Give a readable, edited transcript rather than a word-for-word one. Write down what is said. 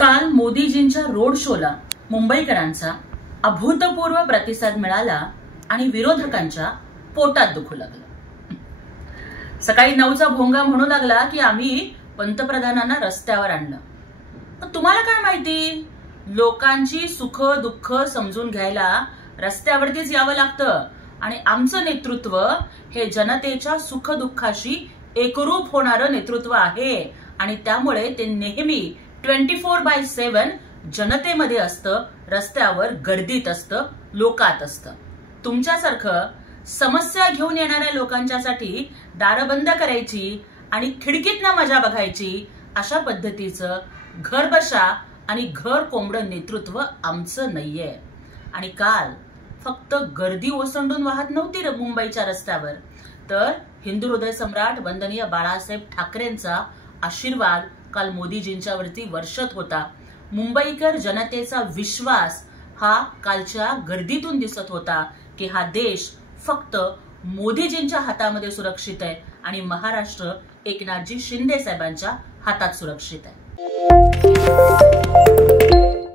काल मोदीजींच्या रोड शोला मुंबईकरांचा अभूतपूर्व प्रतिसाद मिळाला आणि विरोधकांच्या पोटात दुखू लागलं। सकाळी 9चा भोंगा म्हणू लागला की आम्ही पंतप्रधानांना रस्त्यावर आणलं। पण तुम्हाला काय माहिती, लोकांची सुख दुःख समजून घ्यायला रस्त्यावरतीच यावं लागतं आणि आमचं नेतृत्व हे जनतेच्या सुख दुःखाशी एकरूप होणारं नेतृत्व आहे आणि त्यामुळे ते नेहमी 24/7 जनतेमध्ये असतं, रस्त्यावर गर्दीत असतं, लोकात असतं। तुमच्यासारखं समस्या घेऊन येणाऱ्या लोकांच्यासाठी दारं बंद करायची आणि खिडकीतनं मजा बघायची अशा पद्धतीचं घर बशा आणि घर कोंबडं नेतृत्व आमचं नाहीये। आणि काल फक्त गर्दी ओसंडून वाहत नव्हती मुंबईच्या रस्त्यावर, तर हिंदू हृदय सम्राट वंदनीय बाळासाहेब ठाकरेंचा आशीर्वाद काल मोदीजींच्यावरती वर्षत होता। मुंबईकर जनतेचा विश्वास हा कालच्या गर्दीतून दिसत होता की हा देश फक्त मोदीजींच्या हातामध्ये सुरक्षित आहे आणि महाराष्ट्र एकनाथजी शिंदे साहेबांच्या हातात सुरक्षित आहे।